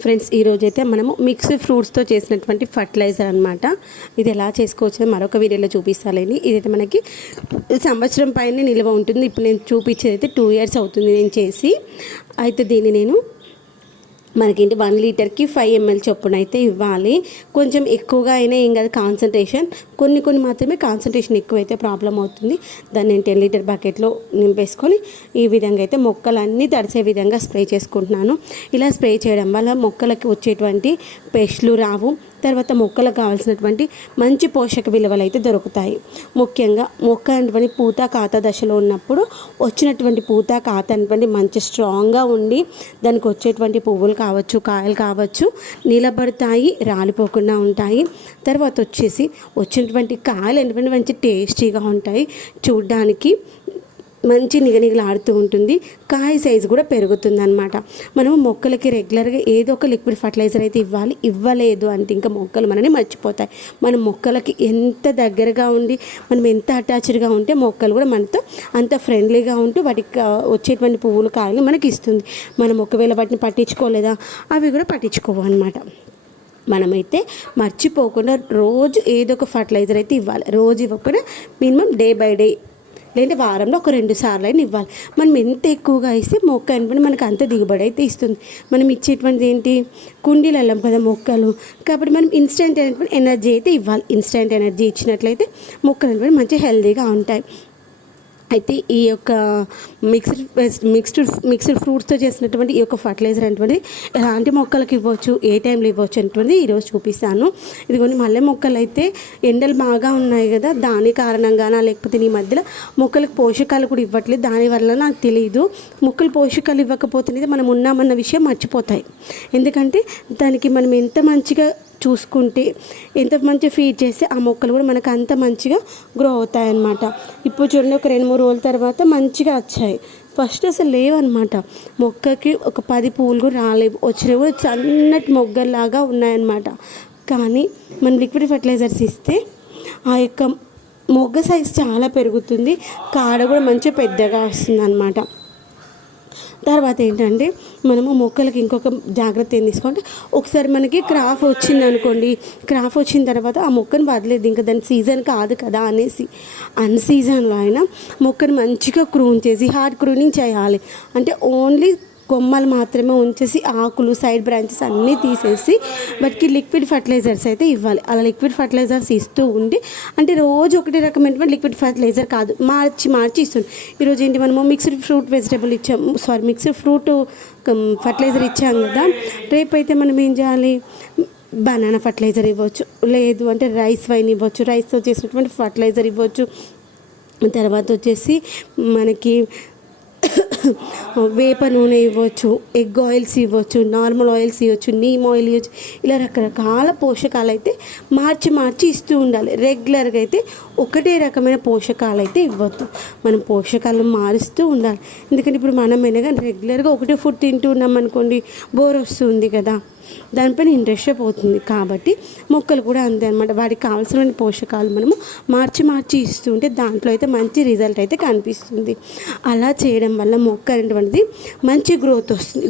Friends, ఈరోజైతే మనము mixed ఫ్రూట్స్తో చేసినటువంటి ఫర్టిలైజర్ అనమాట. ఇది ఎలా చేసుకోవచ్చు మరొక వీడియోలో చూపిస్తానండి. ఇదైతే మనకి సంవత్సరం పైన నిల్వ ఉంటుంది. ఇప్పుడు నేను చూపించేది అయితే 2 years అవుతుంది నేను చేసి. అయితే దీన్ని నేను మనకేంటి 1 లీటర్కి 5 ml చొప్పున అయితే ఇవ్వాలి. కొంచెం ఎక్కువగా అయినా ఏం కాదు, కాన్సన్ట్రేషన్ కొన్ని మాత్రమే కాన్సన్ట్రేషన్ ఎక్కువైతే ప్రాబ్లం అవుతుంది. దాన్ని నేను 10 లీటర్ బకెట్లో నింపేసుకొని ఈ విధంగా అయితే మొక్కలన్నీ తడిసే విధంగా స్ప్రే చేసుకుంటున్నాను. ఇలా స్ప్రే చేయడం వల్ల మొక్కలకి వచ్చేటువంటి పెస్ట్లు రావు. తర్వాత మొక్కలకు కావాల్సినటువంటి మంచి పోషక విలువలు అయితే దొరుకుతాయి. ముఖ్యంగా మొక్క అనేటువంటి పూత కాత దశలో ఉన్నప్పుడు వచ్చినటువంటి పూత కాత అనేటువంటి మంచి స్ట్రాంగ్గా ఉండి దానికి వచ్చేటువంటి పువ్వులు కావచ్చు, కాయలు కావచ్చు నిలబడతాయి, రాలిపోకుండా ఉంటాయి. తర్వాత వచ్చేసి వచ్చినటువంటి కాయలు అనేటువంటి మంచి టేస్టీగా ఉంటాయి, చూడ్డానికి మంచి నిగనిగలాడుతూ ఉంటుంది, కాయ సైజు కూడా పెరుగుతుంది అనమాట. మనము మొక్కలకి రెగ్యులర్గా ఏదో ఒక లిక్విడ్ ఫర్టిలైజర్ అయితే ఇవ్వలేదు అంటే ఇంకా మొక్కలు మనని మర్చిపోతాయి. మన మొక్కలకి ఎంత దగ్గరగా ఉండి మనం ఎంత అటాచ్డ్గా ఉంటే మొక్కలు కూడా మనతో అంత ఫ్రెండ్లీగా ఉంటూ వాటికి వచ్చేటువంటి పువ్వులు కాయలు మనకి ఇస్తుంది. మనం ఒకవేళ వాటిని పట్టించుకోలేదా, అవి కూడా పట్టించుకోవు అనమాట. మనమైతే మర్చిపోకుండా రోజు ఏదో ఒక ఫర్టిలైజర్ అయితే ఇవ్వాలి. రోజు ఇవ్వకుండా మినిమం డే బై డే లేదంటే వారంలో ఒక 2 సార్లు అయినా ఇవ్వాలి. మనం ఎంత ఎక్కువగా ఇస్తే మొక్క అనుకుని మనకు అంత దిగుబడి అయితే ఇస్తుంది. మనం ఇచ్చేటువంటిది ఏంటి, కుండీలు వెళ్ళాం కదా మొక్కలు, కాబట్టి మనం ఇన్స్టెంట్ అనేటువంటి ఎనర్జీ అయితే ఇవ్వాలి. ఇన్స్టెంట్ ఎనర్జీ ఇచ్చినట్లయితే మొక్కలు అనేటువంటి మంచి హెల్తీగా ఉంటాయి. అయితే ఈ యొక్క మిక్స్డ్ ఫ్రూట్స్తో చేసినటువంటి ఈ యొక్క ఫర్టిలైజర్ అనేటువంటి ఎలాంటి మొక్కలకు ఇవ్వచ్చు, ఏ టైంలో ఇవ్వచ్చు అనేటువంటి ఈరోజు చూపిస్తాను. ఇదిగోని మల్లె మొక్కలు అయితే ఎండలు బాగా ఉన్నాయి కదా, దాని కారణంగానా లేకపోతే ఈ మధ్యలో మొక్కలకు పోషకాలు కూడా ఇవ్వట్లేదు, దానివల్ల నాకు తెలియదు. మొక్కలు పోషకాలు ఇవ్వకపోతే మనం ఉన్నామన్న విషయం మర్చిపోతాయి. ఎందుకంటే దానికి మనం ఎంత మంచిగా చూసుకుంటే, ఎంత మంచి ఫీడ్ చేస్తే ఆ మొక్కలు కూడా మనకు అంత మంచిగా గ్రో అవుతాయన్నమాట. ఇప్పుడు చూడండి, ఒక 2-3 రోజుల తర్వాత మంచిగా వచ్చాయి. ఫస్ట్ అసలు లేవన్నమాట. మొక్కకి ఒక 10 పువ్వులు కూడా రాలేవు, వచ్చినవి కూడా సన్నటి మొగ్గల్లాగా ఉన్నాయన్నమాట. కానీ మనం లిక్విడ్ ఫర్టిలైజర్స్ ఇస్తే ఆ యొక్క మొగ్గ సైజ్ చాలా పెరుగుతుంది, కాడ కూడా మంచిగా పెద్దగా వస్తుంది అన్నమాట. తర్వాత ఏంటంటే మనము మొక్కలకి ఇంకొక జాగ్రత్త ఏం తీసుకుంటే, ఒకసారి మనకి క్రాఫ్ వచ్చింది అనుకోండి, క్రాఫ్ వచ్చిన తర్వాత ఆ మొక్కను వదిలేదు, ఇంకా దాని సీజన్ కాదు కదా అనేసి అన్సీజన్లో అయినా మొక్కను మంచిగా క్రూన్ చేసి హార్డ్ క్రూనింగ్ చేయాలి. అంటే ఓన్లీ కొమ్మలు మాత్రమే ఉంచేసి ఆకులు సైడ్ బ్రాంచెస్ అన్నీ తీసేసి వాటికి లిక్విడ్ ఫర్టిలైజర్స్ అయితే ఇవ్వాలి. అలా లిక్విడ్ ఫర్టిలైజర్స్ ఇస్తూ ఉండి, అంటే రోజు ఒకటి రకమైన లిక్విడ్ ఫర్టిలైజర్ కాదు, మార్చి ఇస్తుంది. ఈరోజు ఏంటి మనము మిక్స్డ్ ఫ్రూట్ ఫర్టిలైజర్ ఇచ్చాం కదా, రేపు అయితే మనం ఏం చేయాలి, బనానా ఫర్టిలైజర్ ఇవ్వచ్చు, లేదు అంటే రైస్ వైన్ ఇవ్వచ్చు, రైస్తో చేసినటువంటి ఫర్టిలైజర్ ఇవ్వచ్చు. తర్వాత వచ్చేసి మనకి వేప నూనె ఇవ్వచ్చు, ఎగ్ ఆయిల్స్ ఇవ్వచ్చు, నార్మల్ ఆయిల్స్ ఇవ్వచ్చు, నీమ్ ఆయిల్ ఇవ్వచ్చు. ఇలా రకరకాల పోషకాలు అయితే మార్చి ఇస్తూ ఉండాలి. రెగ్యులర్గా అయితే ఒకటే రకమైన పోషకాలు అయితే ఇవ్వద్దు, మనం పోషకాలు మారుస్తూ ఉండాలి. ఎందుకంటే ఇప్పుడు మనం ఏదైనా రెగ్యులర్గా ఒకటే ఫుడ్ తింటూ ఉన్నాం అనుకోండి, బోర్ వస్తుంది కదా, దానిపైన ఇంట్రెస్ట్ పోతుంది. కాబట్టి మొక్కలు కూడా అంతే అనమాట. వాటికి కావాల్సిన పోషకాలు మనము మార్చి ఇస్తూ ఉంటే దాంట్లో అయితే మంచి రిజల్ట్ అయితే కనిపిస్తుంది. అలా చేయడం వల్ల మొక్క అనేటువంటిది మంచి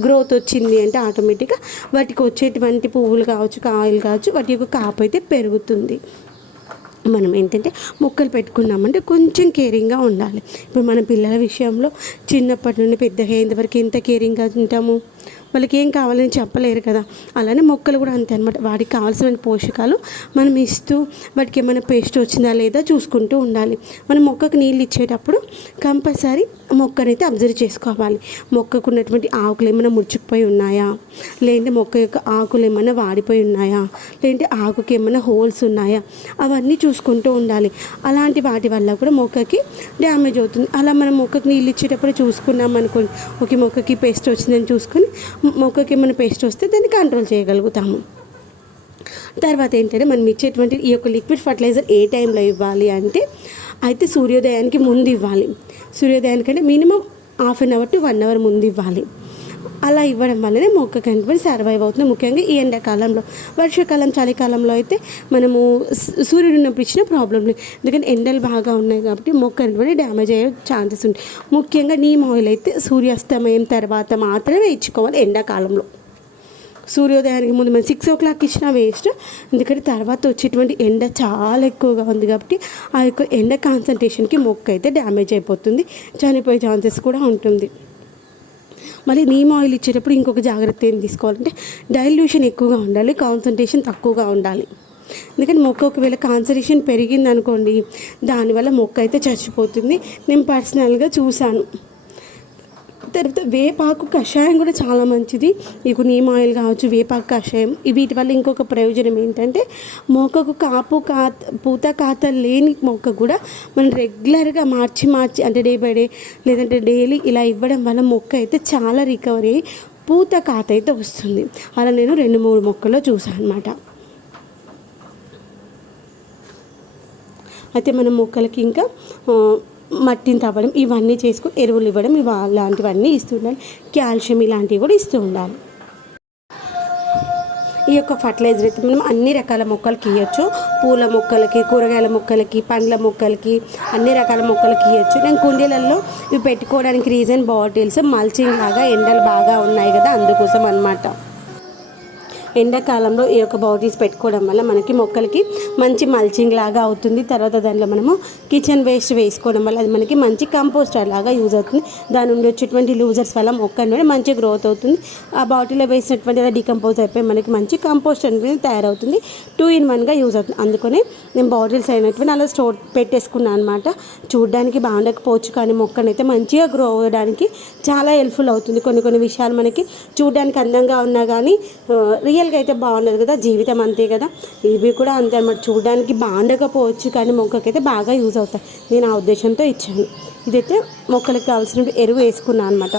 గ్రోత్ వచ్చింది అంటే ఆటోమేటిక్గా వాటికి వచ్చేటువంటి పువ్వులు కావచ్చు, కాయలు కావచ్చు, వాటి యొక్క కాపు అయితే పెరుగుతుంది. మనం ఏంటంటే మొక్కలు పెట్టుకున్నామంటే కొంచెం కేరింగ్గా ఉండాలి. ఇప్పుడు మన పిల్లల విషయంలో చిన్నప్పటి నుండి పెద్దగా అయ్యేంతవరకు ఎంత కేరింగ్గా ఉంటాము, వాళ్ళకి ఏం కావాలని చెప్పలేరు కదా. అలానే మొక్కలు కూడా అంతే అనమాట. వాటికి కావాల్సిన పోషకాలు మనం ఇస్తూ వాటికి ఏమైనా పేస్ట్ వచ్చిందా లేదా చూసుకుంటూ ఉండాలి. మనం మొక్కకు నీళ్ళు ఇచ్చేటప్పుడు కంపల్సరీ మొక్కనైతే అబ్జర్వ్ చేసుకోవాలి. మొక్కకు ఉన్నటువంటి ఆకులు ఏమైనా ముడుచుకుపోయి ఉన్నాయా, లేదంటే మొక్క యొక్క ఆకులు ఏమైనా వాడిపోయి ఉన్నాయా, లేదంటే ఆకుకి ఏమైనా హోల్స్ ఉన్నాయా, అవన్నీ చూసుకుంటూ ఉండాలి. అలాంటి వాటి వల్ల కూడా మొక్కకి డ్యామేజ్ అవుతుంది. అలా మనం మొక్కకి నీళ్ళు ఇచ్చేటప్పుడు చూసుకున్నాం అనుకోండి, ఓకే మొక్కకి పేస్ట్ వచ్చిందని చూసుకొని మొక్కకి ఏమైనా పేస్ట్ వస్తే దాన్ని కంట్రోల్ చేయగలుగుతాము. తర్వాత ఏంటంటే మనం ఇచ్చేటువంటి ఈ యొక్క లిక్విడ్ ఫర్టిలైజర్ ఏ టైంలో ఇవ్వాలి అంటే, అయితే సూర్యోదయానికి ముందు ఇవ్వాలి. సూర్యోదయానికంటే మినిమం 1/2 hour to 1 hour ముందు ఇవ్వాలి. అలా ఇవ్వడం వల్లనే మొక్క కనుకొని సర్వైవ్ అవుతుంది. ముఖ్యంగా ఈ ఎండాకాలంలో. వర్షాకాలం చలికాలంలో అయితే మనము సూర్యుడు ఉన్నప్పుడు ఇచ్చిన ప్రాబ్లం లేదు, ఎందుకంటే ఎండలు బాగా ఉన్నాయి కాబట్టి మొక్క కనుకొని డ్యామేజ్ అయ్యే ఛాన్సెస్ ఉంటాయి. ముఖ్యంగా నీమ్ ఆయిల్ అయితే సూర్యాస్తమయం తర్వాత మాత్రమే ఇచ్చుకోవాలి ఎండాకాలంలో. సూర్యోదయానికి ముందు మనం 6 o'clock ఇచ్చినా వేస్ట్. ఎందుకంటే తర్వాత వచ్చేటువంటి ఎండ చాలా ఎక్కువగా ఉంది కాబట్టి ఆ యొక్క ఎండ కాన్సన్ట్రేషన్కి మొక్క అయితే డ్యామేజ్ అయిపోతుంది, చనిపోయే ఛాన్సెస్ కూడా ఉంటుంది. మళ్ళీ నీమ్ ఆయిల్ ఇచ్చేటప్పుడు ఇంకొక జాగ్రత్త ఏం తీసుకోవాలంటే డైల్యూషన్ ఎక్కువగా ఉండాలి, కాన్సన్ట్రేషన్ తక్కువగా ఉండాలి. ఎందుకంటే మొక్క ఒకవేళ కాన్సన్ట్రేషన్ పెరిగింది అనుకోండి, దానివల్ల మొక్క అయితే చచ్చిపోతుంది. నేను పర్సనల్గా చూశాను. తర్వాత వేపాకు కషాయం కూడా చాలా మంచిది. మీకు నీమ్ ఆయిల్ కావచ్చు, వేపాకు కషాయం, వీటి వల్ల ఇంకొక ప్రయోజనం ఏంటంటే మొక్కకు పూత కాత లేని మొక్క కూడా మనం రెగ్యులర్గా మార్చి అంటే డే బై డే లేదంటే డైలీ ఇలా ఇవ్వడం వల్ల మొక్క అయితే చాలా రికవరీ అయ్యి పూత కాత అయితే వస్తుంది. అలా నేను 2-3 మొక్కల్లో చూసాను అనమాట. అయితే మనం మొక్కలకి ఇంకా మట్టిని తవ్వడం ఇవన్నీ చేసుకుని ఎరువులు ఇవ్వడం ఇలాంటివన్నీ ఇస్తూ ఉండాలి. కాల్షియం ఇలాంటివి కూడా ఇస్తూ ఉండాలి. ఈ యొక్క ఫర్టిలైజర్ అయితే మనం అన్ని రకాల మొక్కలకి ఇవ్వచ్చు. పూల మొక్కలకి, కూరగాయల మొక్కలకి, పండ్ల మొక్కలకి, అన్ని రకాల మొక్కలకి ఇవ్వచ్చు. నేను కుండీలలో ఇవి పెట్టుకోవడానికి రీజన్ బాటిల్స్ మల్చింగ్ లాగా ఎండలు బాగా ఉన్నాయి కదా, అందుకోసం అన్నమాట. ఎండాకాలంలో ఈ యొక్క బాటిల్స్ పెట్టుకోవడం వల్ల మనకి మొక్కలకి మంచి మల్చింగ్ లాగా అవుతుంది. తర్వాత దాంట్లో మనము కిచెన్ వేస్ట్ వేసుకోవడం వల్ల అది మనకి మంచి కంపోస్టర్ లాగా యూజ్ అవుతుంది. దాని నుండి వచ్చేటువంటి లూజర్స్ వల్ల మొక్క అనేది మంచి గ్రోత్ అవుతుంది. ఆ బాటిల్లో వేసినటువంటి అది డికంపోజ్ అయిపోయి మనకి మంచి కంపోస్ట్ అనేది తయారవుతుంది. 2-in-1గా యూజ్ అవుతుంది. అందుకనే నేను బాటిల్స్ అయినటువంటి అలా స్టోర్ పెట్టేసుకున్నాను అనమాట. చూడడానికి బాగుండకపోవచ్చు కానీ మొక్కనైతే మంచిగా గ్రో అవ్వడానికి చాలా హెల్ప్ఫుల్ అవుతుంది. కొన్ని విషయాలు మనకి చూడడానికి అందంగా ఉన్నా కానీ రియల్గా అయితే బాగుండదు కదా, జీవితం అంతే కదా. ఇవి కూడా అంతే అన్నమాట. చూడడానికి బాగుండకపోవచ్చు కానీ మొక్కకైతే బాగా యూజ్ అవుతాయి. నేను ఆ ఉద్దేశంతో ఇచ్చాను. ఇదైతే మొక్కలకు కావాల్సిన ఎరువు వేసుకున్నాను అనమాట.